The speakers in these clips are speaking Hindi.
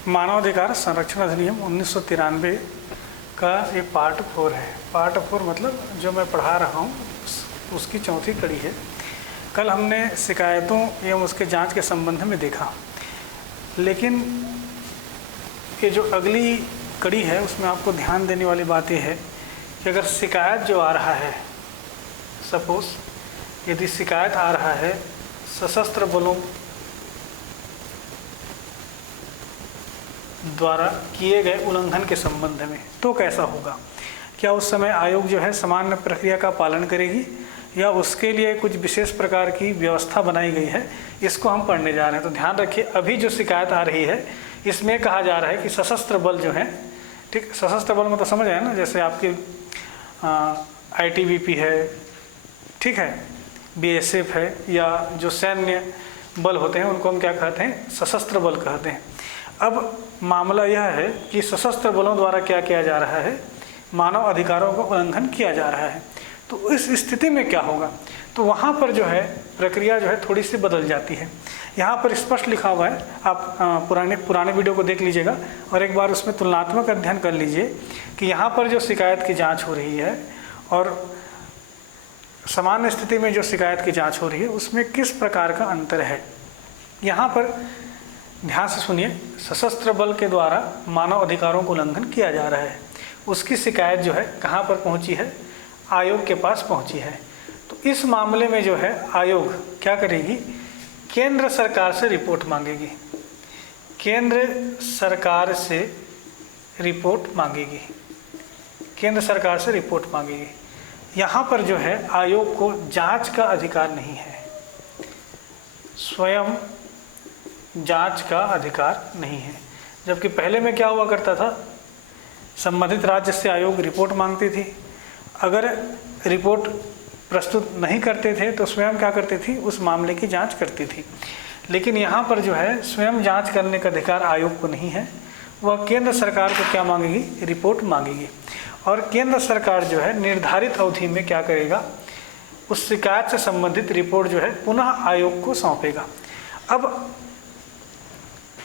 मानवाधिकार संरक्षण अधिनियम 1993 का ये पार्ट 4 है। पार्ट 4 मतलब जो मैं पढ़ा रहा हूँ उसकी चौथी कड़ी है। कल हमने शिकायतों एवं उसके जांच के संबंध में देखा, लेकिन ये जो अगली कड़ी है उसमें आपको ध्यान देने वाली बात ये है कि अगर शिकायत जो आ रहा है, सपोज यदि शिकायत आ रहा है सशस्त्र बलों द्वारा किए गए उल्लंघन के संबंध में, तो कैसा होगा? क्या उस समय आयोग जो है सामान्य प्रक्रिया का पालन करेगी या उसके लिए कुछ विशेष प्रकार की व्यवस्था बनाई गई है? इसको हम पढ़ने जा रहे हैं। तो ध्यान रखिए, अभी जो शिकायत आ रही है इसमें कहा जा रहा है कि सशस्त्र बल जो है, ठीक, सशस्त्र बल मतलब समझ आए ना, जैसे आपकी ITBP है, ठीक है, BSF है, या जो सैन्य बल होते हैं उनको हम क्या कहते हैं? सशस्त्र बल कहते हैं। अब मामला यह है कि सशस्त्र बलों द्वारा क्या किया जा रहा है? मानव अधिकारों का उल्लंघन किया जा रहा है। तो इस स्थिति में क्या होगा? तो वहाँ पर जो है प्रक्रिया जो है थोड़ी सी बदल जाती है। यहाँ पर स्पष्ट लिखा हुआ है, आप पुराने वीडियो को देख लीजिएगा और एक बार उसमें तुलनात्मक अध्ययन कर लीजिए कि यहाँ पर जो शिकायत की जाँच हो रही है और सामान्य स्थिति में जो शिकायत की जाँच हो रही है उसमें किस प्रकार का अंतर है। यहाँ पर ध्यान से सुनिए, सशस्त्र बल के द्वारा मानव अधिकारों को उल्लंघन किया जा रहा है, उसकी शिकायत जो है कहाँ पर पहुँची है? आयोग के पास पहुँची है। तो इस मामले में जो है आयोग क्या करेगी? केंद्र सरकार से रिपोर्ट मांगेगी। केंद्र सरकार से रिपोर्ट मांगेगी। केंद्र सरकार से रिपोर्ट मांगेगी। यहाँ पर जो है आयोग को जांच का अधिकार नहीं है, स्वयं जांच का अधिकार नहीं है। जबकि पहले में क्या हुआ करता था? संबंधित राज्य से आयोग रिपोर्ट मांगती थी, अगर रिपोर्ट प्रस्तुत नहीं करते थे तो स्वयं क्या करती थी? उस मामले की जांच करती थी। लेकिन यहाँ पर जो है स्वयं जांच करने का अधिकार आयोग को नहीं है, वह केंद्र सरकार को क्या मांगेगी? रिपोर्ट मांगेगी। और केंद्र सरकार जो है निर्धारित अवधि में क्या करेगा? उस शिकायत से संबंधित रिपोर्ट जो है पुनः आयोग को सौंपेगा। अब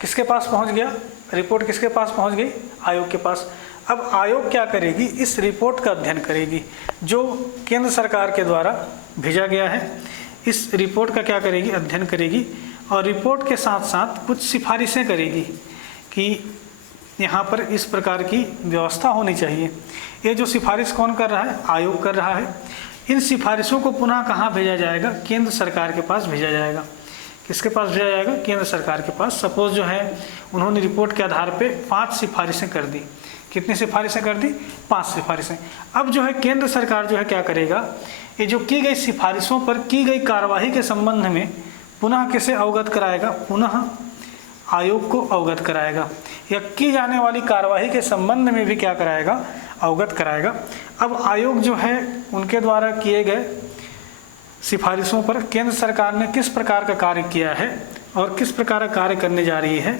किसके पास पहुंच गया? रिपोर्ट किसके पास पहुंच गई? आयोग के पास। अब आयोग क्या करेगी? इस रिपोर्ट का अध्ययन करेगी जो केंद्र सरकार के द्वारा भेजा गया है। इस रिपोर्ट का क्या करेगी? अध्ययन करेगी और रिपोर्ट के साथ साथ कुछ सिफारिशें करेगी कि यहाँ पर इस प्रकार की व्यवस्था होनी चाहिए। ये जो सिफारिश कौन कर रहा है? आयोग कर रहा है। इन सिफारिशों को पुनः कहाँ भेजा जाएगा? केंद्र सरकार के पास भेजा जाएगा। किसके पास भेजा जाएगा? केंद्र सरकार के पास। सपोज जो है उन्होंने रिपोर्ट के आधार पे 5 सिफारिशें कर दी। कितनी सिफारिशें कर दी? 5 सिफारिशें। अब जो है केंद्र सरकार जो है क्या करेगा? ये जो की गई सिफारिशों पर की गई कार्यवाही के संबंध में पुनः किसे अवगत कराएगा? पुनः आयोग को अवगत कराएगा, या की जाने वाली कार्यवाही के संबंध में भी क्या कराएगा? अवगत कराएगा। अब आयोग जो है उनके द्वारा किए गए सिफारिशों पर केंद्र सरकार ने किस प्रकार का कार्य किया है और किस प्रकार का कार्य करने जा रही है,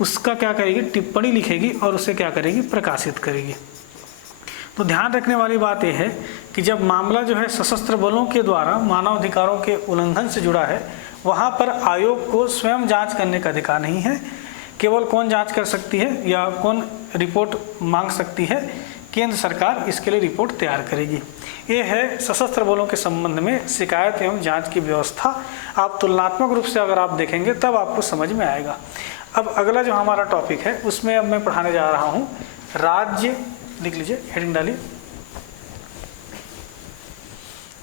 उसका क्या करेगी? टिप्पणी लिखेगी और उसे क्या करेगी? प्रकाशित करेगी। तो ध्यान रखने वाली बात यह है कि जब मामला जो है सशस्त्र बलों के द्वारा मानव अधिकारों के उल्लंघन से जुड़ा है, वहाँ पर आयोग को स्वयं जांच करने का अधिकार नहीं है। केवल कौन जांच कर सकती है या कौन रिपोर्ट मांग सकती है? केंद्र सरकार इसके लिए रिपोर्ट तैयार करेगी। ये है सशस्त्र बलों के संबंध में शिकायत एवं जांच की व्यवस्था। आप तुलनात्मक रूप से अगर आप देखेंगे तब आपको समझ में आएगा। अब अगला जो हमारा टॉपिक है उसमें अब मैं पढ़ाने जा रहा हूँ राज्य। लिख लीजिए, हेडिंग डालिए।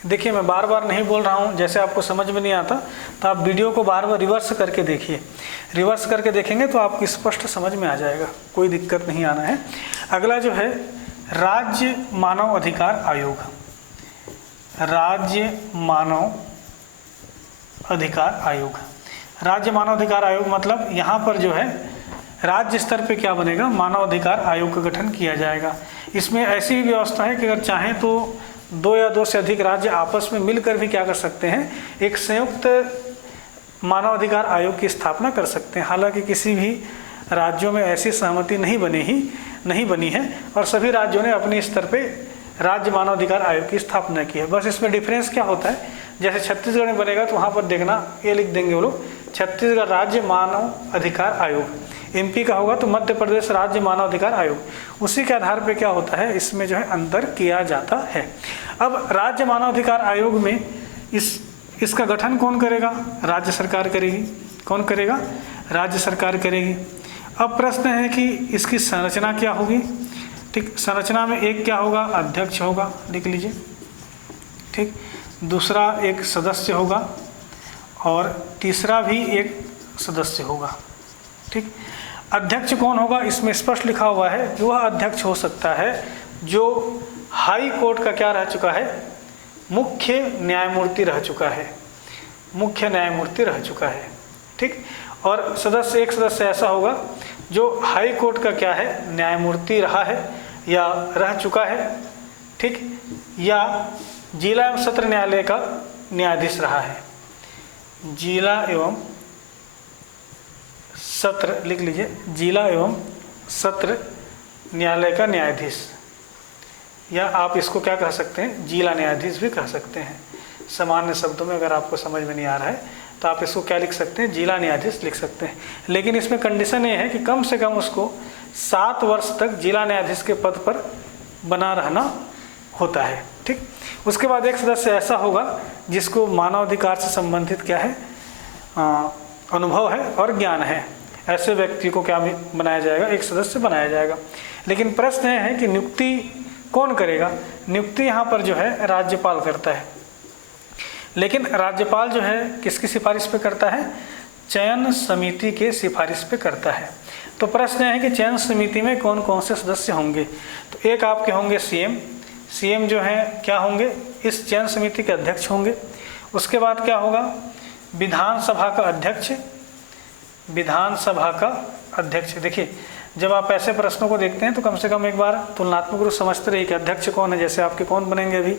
देखिए, मैं बार बार नहीं बोल रहा हूँ, जैसे आपको समझ में नहीं आता तो आप वीडियो को बार बार रिवर्स करके देखिए। रिवर्स करके देखेंगे तो आपकी स्पष्ट समझ में आ जाएगा, कोई दिक्कत नहीं आना है। अगला जो है राज्य मानव अधिकार आयोग। राज्य मानव अधिकार आयोग। राज्य मानव अधिकार आयोग मतलब यहाँ पर जो है राज्य स्तर पे क्या बनेगा? मानव अधिकार आयोग का गठन किया जाएगा। इसमें ऐसी भी व्यवस्था है कि अगर चाहें तो 2 या 2 से अधिक राज्य आपस में मिलकर भी क्या कर सकते हैं? एक संयुक्त मानव अधिकार आयोग की स्थापना कर सकते हैं। हालांकि किसी भी राज्यों में ऐसी सहमति नहीं बनी है और सभी राज्यों ने अपने स्तर पे राज्य मानवाधिकार आयोग की स्थापना की है। बस इसमें डिफरेंस क्या होता है? जैसे छत्तीसगढ़ में बनेगा तो वहाँ पर देखना ये लिख देंगे वो लोग, छत्तीसगढ़ राज्य मानव अधिकार आयोग। एमपी का होगा तो मध्य प्रदेश राज्य मानव अधिकार आयोग। उसी के आधार पर क्या होता है, इसमें जो है अंतर किया जाता है। अब राज्य मानव अधिकार आयोग में इसका गठन कौन करेगा? राज्य सरकार करेगी। कौन करेगा? राज्य सरकार करेगी। अब प्रश्न है कि इसकी संरचना क्या होगी? ठीक, संरचना में एक क्या होगा? अध्यक्ष होगा, लिख लीजिए। ठीक, दूसरा एक सदस्य होगा और तीसरा भी एक सदस्य होगा। ठीक, अध्यक्ष कौन होगा? इसमें स्पष्ट लिखा हुआ है कि वह अध्यक्ष हो सकता है जो हाई कोर्ट का क्या रह चुका है? मुख्य न्यायमूर्ति रह चुका है। मुख्य न्यायमूर्ति रह चुका है। ठीक, और सदस्य एक सदस्य ऐसा होगा जो हाई कोर्ट का क्या है? न्यायमूर्ति रहा है या रह चुका है। ठीक, या जिला एवं सत्र न्यायालय का न्यायाधीश रहा है। जिला एवं सत्र, लिख लीजिए, जिला एवं सत्र न्यायालय का न्यायाधीश, या आप इसको क्या कह सकते हैं? जिला न्यायाधीश भी कह सकते हैं। सामान्य शब्दों में अगर आपको समझ में नहीं आ रहा है तो आप इसको क्या लिख सकते हैं? जिला न्यायाधीश लिख सकते हैं। लेकिन इसमें कंडीशन ये है कि कम से कम उसको 7 वर्ष तक जिला न्यायाधीश के पद पर बना रहना होता है। ठीक, उसके बाद एक सदस्य ऐसा होगा जिसको मानवाधिकार से संबंधित क्या है? अनुभव है और ज्ञान है। ऐसे व्यक्ति को क्या बनाया जाएगा? एक सदस्य बनाया जाएगा। लेकिन प्रश्न है कि नियुक्ति कौन करेगा? नियुक्ति यहाँ पर जो है राज्यपाल करता है। लेकिन राज्यपाल जो है किसकी सिफारिश पे करता है? चयन समिति के सिफारिश पे करता है। तो प्रश्न है कि चयन समिति में कौन कौन से सदस्य होंगे? तो एक आपके होंगे सीएम। सीएम जो है क्या होंगे? इस चयन समिति के अध्यक्ष होंगे। उसके बाद क्या होगा? विधानसभा का अध्यक्ष। विधानसभा का अध्यक्ष, देखिए जब आप ऐसे प्रश्नों को देखते हैं तो कम से कम एक बार तुलनात्मक रूप समझते रहिए कि अध्यक्ष कौन है। जैसे आपके कौन बनेंगे? अभी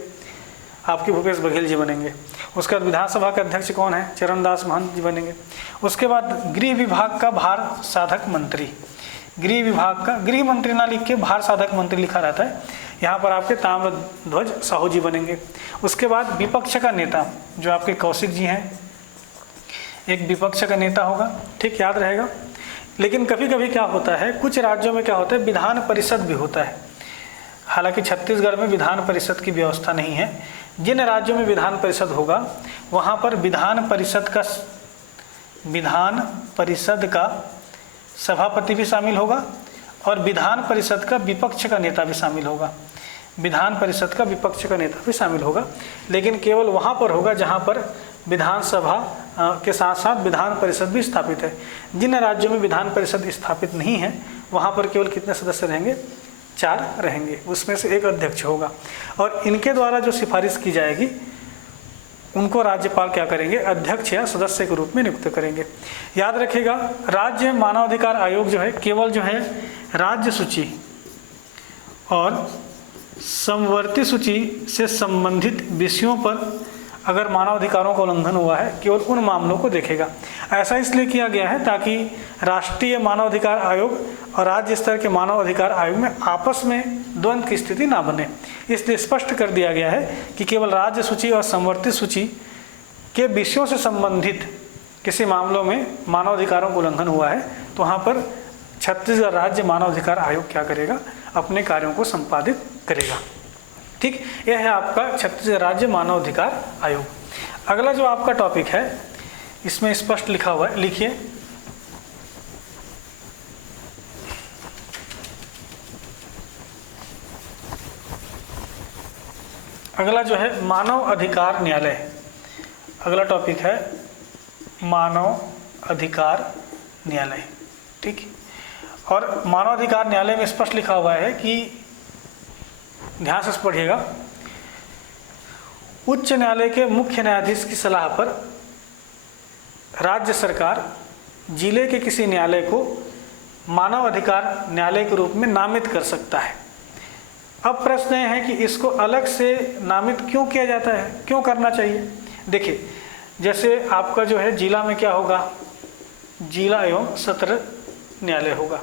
आपके भूपेश बघेल जी बनेंगे। उसके बाद विधानसभा के अध्यक्ष कौन है? चरणदास महंत जी बनेंगे। उसके बाद गृह विभाग का भार साधक मंत्री। गृह विभाग का, गृह मंत्री ना लिख के भार साधक मंत्री लिखा रहता है। यहाँ पर आपके ताम्रध्वज साहू जी बनेंगे। उसके बाद विपक्ष का नेता जो आपके कौशिक जी हैं, एक विपक्ष का नेता होगा। ठीक, याद रहेगा। लेकिन कभी कभी क्या होता है, कुछ राज्यों में क्या होता है? विधान परिषद भी होता है। हालांकि छत्तीसगढ़ में विधान परिषद की व्यवस्था नहीं है। जिन राज्यों में विधान परिषद होगा वहाँ पर विधान परिषद का सभापति भी शामिल होगा और विधान परिषद का विपक्ष का नेता भी शामिल होगा। विधान परिषद का विपक्ष का नेता भी शामिल होगा। लेकिन केवल वहाँ पर होगा जहाँ पर विधानसभा के साथ साथ विधान परिषद भी स्थापित है। जिन राज्यों में विधान परिषद स्थापित नहीं है वहाँ पर केवल कितने सदस्य रहेंगे? 4 रहेंगे। उसमें से एक अध्यक्ष होगा और इनके द्वारा जो सिफारिश की जाएगी उनको राज्यपाल क्या करेंगे? अध्यक्ष या सदस्य के रूप में नियुक्त करेंगे। याद रखिएगा, राज्य मानवाधिकार आयोग जो है केवल जो है राज्य सूची और समवर्ती सूची से संबंधित विषयों पर अगर मानवाधिकारों का उल्लंघन हुआ है केवल उन मामलों को देखेगा। ऐसा इसलिए किया गया है ताकि राष्ट्रीय मानवाधिकार आयोग और राज्य स्तर के मानवाधिकार आयोग में आपस में द्वंद्व की स्थिति ना बने। इसलिए स्पष्ट कर दिया गया है कि केवल राज्य सूची और समवर्ती सूची के विषयों से संबंधित किसी मामलों में मानवाधिकारों का उल्लंघन हुआ है तो वहाँ पर छत्तीसगढ़ राज्य मानवाधिकार आयोग क्या करेगा? अपने कार्यों को संपादित करेगा। ठीक, यह है आपका छत्तीसगढ़ राज्य मानवाधिकार आयोग। अगला जो आपका टॉपिक है इसमें स्पष्ट लिखा हुआ है, लिखिए। अगला जो है मानव अधिकार न्यायालय। अगला टॉपिक है मानव अधिकार न्यायालय। ठीक, और मानव अधिकार न्यायालय में स्पष्ट लिखा हुआ है कि ध्यान से पढ़िएगा, उच्च न्यायालय के मुख्य न्यायाधीश की सलाह पर राज्य सरकार जिले के किसी न्यायालय को मानव अधिकार न्यायालय के रूप में नामित कर सकता है। अब प्रश्न है कि इसको अलग से नामित क्यों किया जाता है, क्यों करना चाहिए? देखिए, जैसे आपका जो है जिला में क्या होगा? जिला एवं सत्र न्यायालय होगा।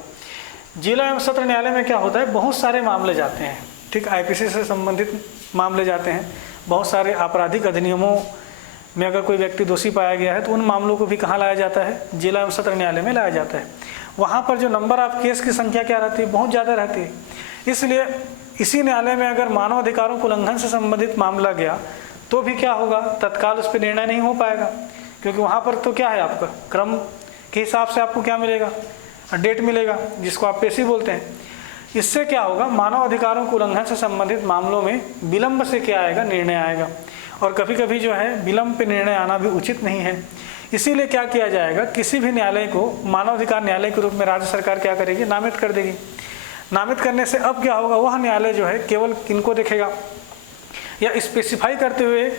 जिला एवं सत्र न्यायालय में क्या होता है? बहुत सारे मामले जाते हैं। ठीक, आईपीसी से संबंधित मामले जाते हैं, बहुत सारे आपराधिक अधिनियमों में अगर कोई व्यक्ति दोषी पाया गया है तो उन मामलों को भी कहाँ लाया जाता है, जिला एवं सत्र न्यायालय में लाया जाता है। वहाँ पर जो नंबर ऑफ केस की संख्या क्या रहती है, बहुत ज़्यादा रहती है। इसलिए इसी न्यायालय में अगर मानव अधिकारों के उल्लंघन से संबंधित मामला गया तो भी क्या होगा, तत्काल उस पर निर्णय नहीं हो पाएगा, क्योंकि वहाँ पर तो क्या है, आपका क्रम के हिसाब से आपको क्या मिलेगा, डेट मिलेगा, जिसको आप पेशी बोलते हैं। इससे क्या होगा, मानव अधिकारों के उल्लंघन से संबंधित मामलों में विलंब से क्या आएगा, निर्णय आएगा। और कभी कभी जो है विलंब पे निर्णय आना भी उचित नहीं है। इसीलिए क्या किया जाएगा, किसी भी न्यायालय को मानवाधिकार न्यायालय के रूप में राज्य सरकार क्या करेगी, नामित कर देगी। नामित करने से अब क्या होगा, वह न्यायालय जो है केवल किनको देखेगा, या स्पेसिफाई करते हुए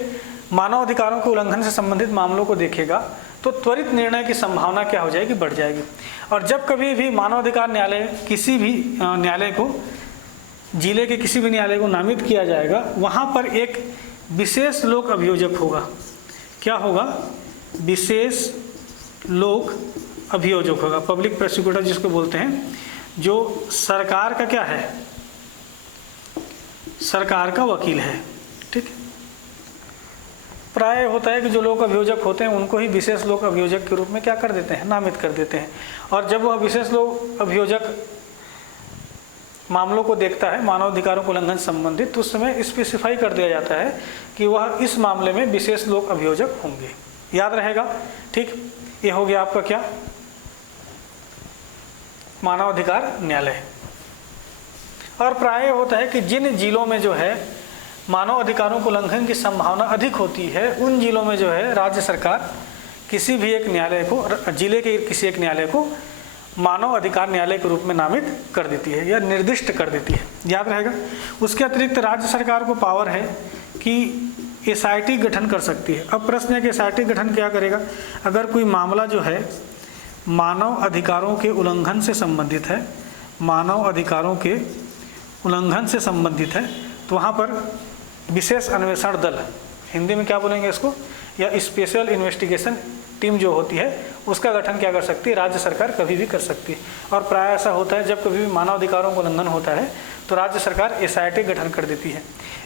मानव अधिकारों के उल्लंघन से संबंधित मामलों को देखेगा, तो त्वरित निर्णय की संभावना क्या हो जाएगी, बढ़ जाएगी। और जब कभी भी मानवाधिकार न्यायालय किसी भी न्यायालय को, जिले के किसी भी न्यायालय को नामित किया जाएगा, वहाँ पर एक विशेष लोक अभियोजक होगा। क्या होगा, विशेष लोक अभियोजक होगा, पब्लिक प्रोसिक्यूटर जिसको बोलते हैं, जो सरकार का क्या है, सरकार का वकील है। ठीक, प्राय होता है कि जो लोक अभियोजक होते हैं उनको ही विशेष लोक अभियोजक के रूप में क्या कर देते हैं, नामित कर देते हैं। और जब वह विशेष लोक अभियोजक मामलों को देखता है मानवाधिकारों को उल्लंघन संबंधित, तो उस समय स्पेसिफाई कर दिया जाता है कि वह इस मामले में विशेष लोक अभियोजक होंगे। याद रहेगा। ठीक, ये हो गया आपका क्या, मानवाधिकार न्यायालय। और प्राय होता है कि जिन जिलों में जो है मानव अधिकारों को उल्लंघन की संभावना अधिक होती है, उन जिलों में जो है राज्य सरकार किसी भी एक न्यायालय को, जिले के किसी एक न्यायालय को मानव अधिकार न्यायालय के रूप में नामित कर देती है या निर्दिष्ट कर देती है। याद रहेगा। उसके अतिरिक्त राज्य सरकार को पावर है कि एसआईटी गठन कर सकती है। अब प्रश्न है कि एसआईटी गठन क्या करेगा, अगर कोई मामला जो है मानव अधिकारों के उल्लंघन से संबंधित है, मानव अधिकारों के उल्लंघन से संबंधित है, तो वहाँ पर विशेष अन्वेषण दल, हिंदी में क्या बोलेंगे इसको, या स्पेशल इन्वेस्टिगेशन टीम जो होती है, उसका गठन क्या कर सकती है, राज्य सरकार कभी भी कर सकती है। और प्राय ऐसा होता है जब कभी भी मानव अधिकारों का उल्लंघन होता है तो राज्य सरकार एसआईटी गठन कर देती है।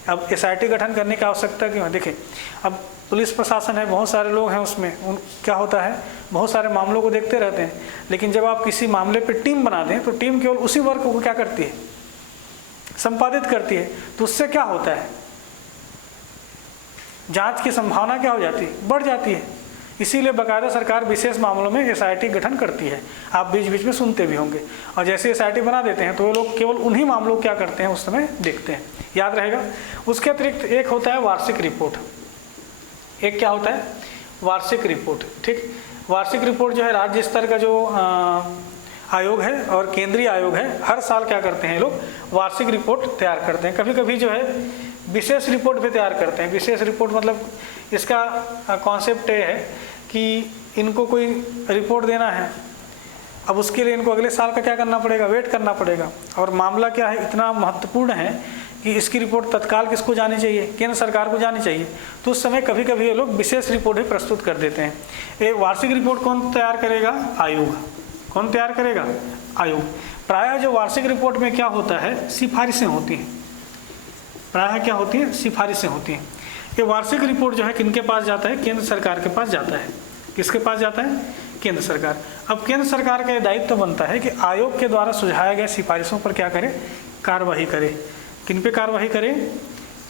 अब एसआईटी गठन करने की आवश्यकता क्यों है, देखिए अब पुलिस प्रशासन है, बहुत सारे लोग हैं उसमें, क्या होता है, बहुत सारे मामलों को देखते रहते हैं, लेकिन जब आप किसी मामले पर टीम बना दें तो टीम केवल उसी वर्क को क्या करती है, संपादित करती है। तो उससे क्या होता है, जांच की संभावना क्या हो जाती है, बढ़ जाती है। इसीलिए बाकायदा सरकार विशेष मामलों में एसआईटी गठन करती है। आप बीच बीच में सुनते भी होंगे। और जैसे एसआईटी बना देते हैं तो वो लोग केवल उन्हीं मामलों को क्या करते हैं, उस समय देखते हैं। याद रहेगा। उसके अतिरिक्त एक होता है वार्षिक रिपोर्ट, एक क्या होता है, वार्षिक रिपोर्ट। ठीक, वार्षिक रिपोर्ट जो है राज्य स्तर का जो आयोग है और केंद्रीय आयोग है, हर साल क्या करते हैं, लोग वार्षिक रिपोर्ट तैयार करते हैं। कभी कभी जो है विशेष रिपोर्ट भी तैयार करते हैं। विशेष रिपोर्ट मतलब इसका कॉन्सेप्ट ये है कि इनको कोई रिपोर्ट देना है, अब उसके लिए इनको अगले साल का क्या करना पड़ेगा, वेट करना पड़ेगा। और मामला क्या है, इतना महत्वपूर्ण है कि इसकी रिपोर्ट तत्काल किसको जानी चाहिए, केंद्र सरकार को जानी चाहिए। तो उस समय कभी कभी ये लोग विशेष रिपोर्ट ही प्रस्तुत कर देते हैं। ये वार्षिक रिपोर्ट कौन तैयार करेगा, आयोग। कौन तैयार करेगा, आयोग। प्रायः जो वार्षिक रिपोर्ट में क्या होता है, सिफारिशें होती हैं। प्रायः क्या होती है, सिफारिशें होती हैं। ये वार्षिक रिपोर्ट जो है किनके पास जाता है, केंद्र सरकार के पास जाता है। किसके पास जाता है, केंद्र सरकार। अब केंद्र सरकार का ये दायित्व तो बनता है कि आयोग के द्वारा सुझाए गए सिफारिशों पर क्या करे, कार्रवाई करे। किन पे कार्रवाई करे,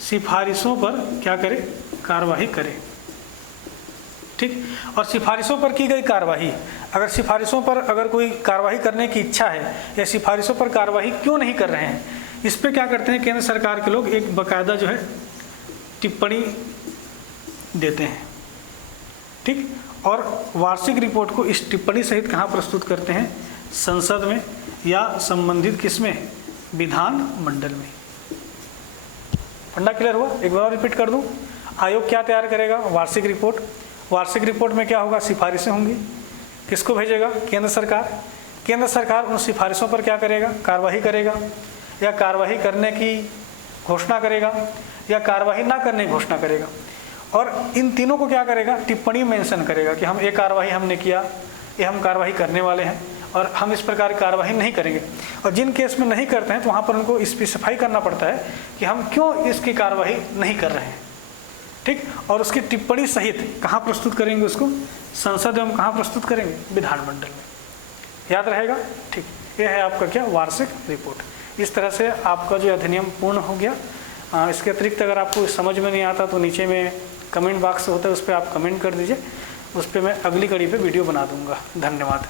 सिफारिशों पर क्या करे, कार्रवाई करे। ठीक, और सिफारिशों पर की गई कार्रवाई, अगर सिफारिशों पर अगर कोई कार्रवाई करने की इच्छा है या सिफारिशों पर कार्रवाई क्यों नहीं कर रहे हैं, इस पे क्या करते हैं केंद्र सरकार के लोग, एक बाकायदा जो है टिप्पणी देते हैं। ठीक, और वार्षिक रिपोर्ट को इस टिप्पणी सहित कहाँ प्रस्तुत करते हैं, संसद में या संबंधित किसमें, विधान मंडल में। फंडा क्लियर हुआ। एक बार रिपीट कर दूं, आयोग क्या तैयार करेगा, वार्षिक रिपोर्ट। वार्षिक रिपोर्ट में क्या होगा, सिफारिशें होंगी। किसको भेजेगा, केंद्र सरकार। केंद्र सरकार उन सिफारिशों पर क्या करेगा, कार्रवाई करेगा, या कार्रवाई करने की घोषणा करेगा, या कार्रवाई ना करने की घोषणा करेगा। और इन तीनों को क्या करेगा, टिप्पणी मेंशन करेगा कि हम ये कार्रवाई हमने किया, ये हम कार्रवाई करने वाले हैं और हम इस प्रकार की कार्रवाई नहीं करेंगे। और जिन केस में नहीं करते हैं तो वहाँ पर उनको स्पेसिफाई करना पड़ता है कि हम क्यों इसकी कार्रवाई नहीं कर रहे हैं। ठीक। और उसकी टिप्पणी सहित कहाँ प्रस्तुत करेंगे उसको? संसद में। कहाँ प्रस्तुत करेंगे? विधानमंडल में। याद रहेगा? ठीक। ये है आपका क्या? वार्षिक रिपोर्ट। इस तरह से आपका जो अधिनियम पूर्ण हो गया। इसके अतिरिक्त अगर आपको समझ में नहीं आता तो नीचे में कमेंट बॉक्स होता है, उस पर आप कमेंट कर दीजिए, उस पर मैं अगली कड़ी पे वीडियो बना दूंगा। धन्यवाद।